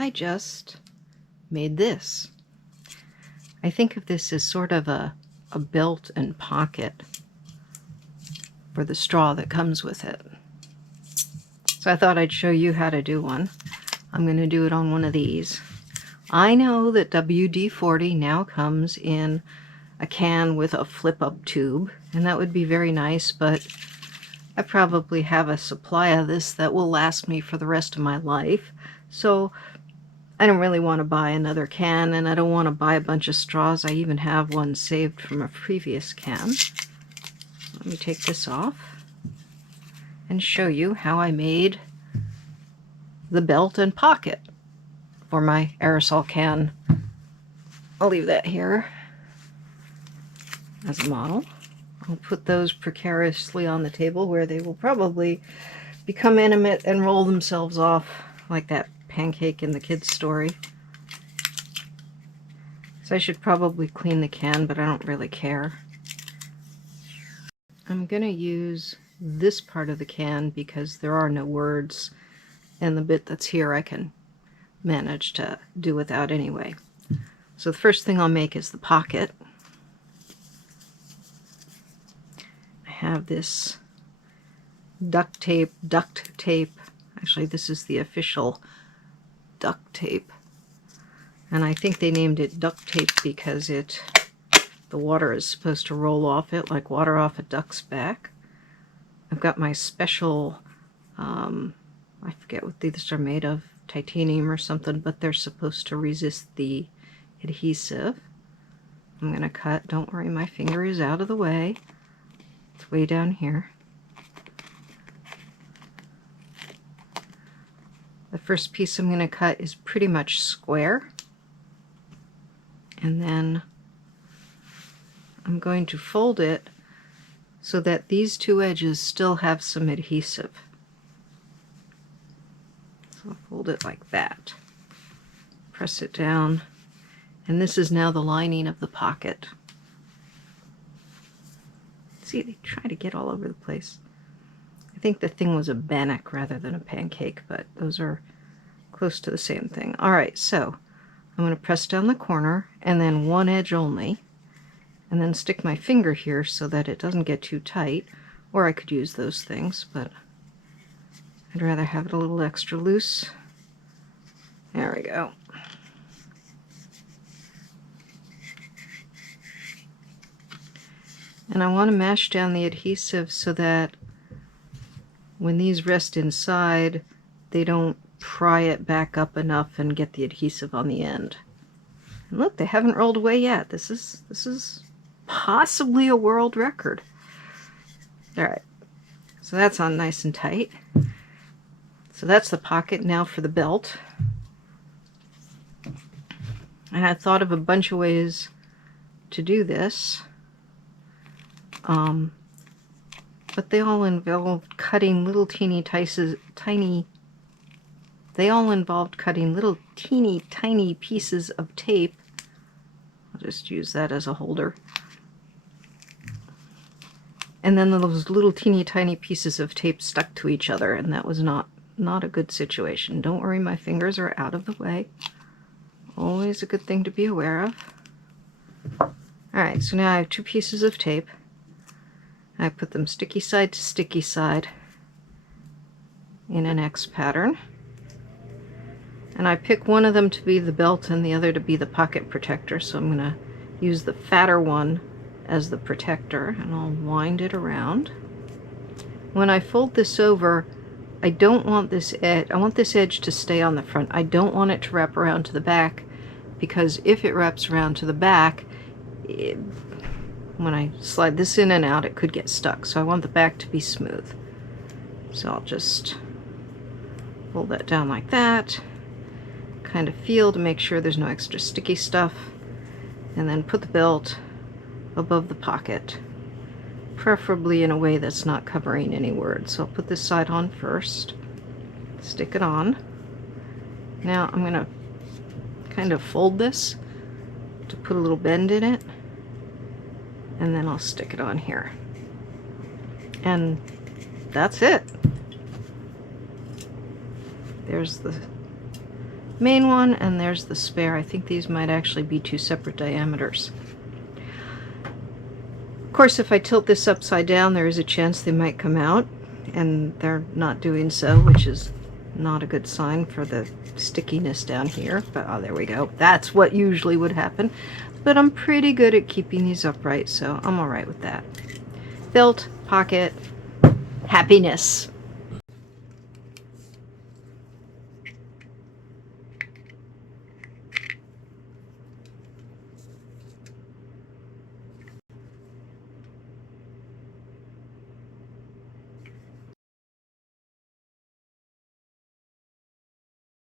I just made this. I think of this as sort of a belt and pocket for the straw that comes with it. So I thought I'd show you how to do one. I'm going to do it on one of these. I know that WD-40 now comes in a can with a flip-up tube, and that would be very nice, but I probably have a supply of this that will last me for the rest of my life, so I don't really want to buy another can, and I don't want to buy a bunch of straws. I even have one saved from a previous can. Let me take this off and show you how I made the belt and pocket for my aerosol can. I'll leave that here as a model. I'll put those precariously on the table where they will probably become intimate and roll themselves off like that pancake in the kids' story. So I should probably clean the can, but I don't really care. I'm going to use this part of the can because there are no words, and the bit that's here I can manage to do without anyway. So the first thing I'll make is the pocket. I have this duct tape. Actually, this is the official duct tape, and I think they named it duct tape because the water is supposed to roll off it like water off a duck's back. I've got my special, I forget what these are made of, titanium or something, but they're supposed to resist the adhesive. I'm going to cut. Don't worry, my finger is out of the way. It's way down here. The first piece I'm going to cut is pretty much square, and then I'm going to fold it so that these two edges still have some adhesive. So I'll fold it like that. Press it down, and this is now the lining of the pocket. See, they try to get all over the place. I think the thing was a bannock rather than a pancake, but those are close to the same thing. Alright, so I'm going to press down the corner and then one edge only, and then stick my finger here so that it doesn't get too tight, or I could use those things, but I'd rather have it a little extra loose. There we go. And I want to mash down the adhesive so that when these rest inside, they don't pry it back up enough and get the adhesive on the end. And look, they haven't rolled away yet. This is possibly a world record. Alright, so that's on nice and tight. So that's the pocket. Now for the belt. And I thought of a bunch of ways to do this. But they all involved cutting little teeny tiny pieces of tape. I'll just use that as a holder. And then those little teeny tiny pieces of tape stuck to each other, and that was not a good situation. Don't worry, my fingers are out of the way. Always a good thing to be aware of. Alright, so now I have two pieces of tape. I put them sticky side to sticky side in an X pattern. And I pick one of them to be the belt and the other to be the pocket protector, so I'm going to use the fatter one as the protector, and I'll wind it around. When I fold this over, I don't want this edge, I want this edge to stay on the front. I don't want it to wrap around to the back, because if it wraps around to the back, when I slide this in and out, it could get stuck. So I want the back to be smooth. So I'll just fold that down like that, kind of feel to make sure there's no extra sticky stuff, and then put the belt above the pocket, preferably in a way that's not covering any words. So I'll put this side on first, stick it on. Now I'm going to kind of fold this to put a little bend in it, and then I'll stick it on here. And that's it. There's the main one, and there's the spare. I think these might actually be 2 separate diameters. Of course, if I tilt this upside down, there is a chance they might come out, and they're not doing so, which is not a good sign for the stickiness down here. But oh, there we go. That's what usually would happen. But I'm pretty good at keeping these upright, so I'm all right with that. Belt, pocket, happiness.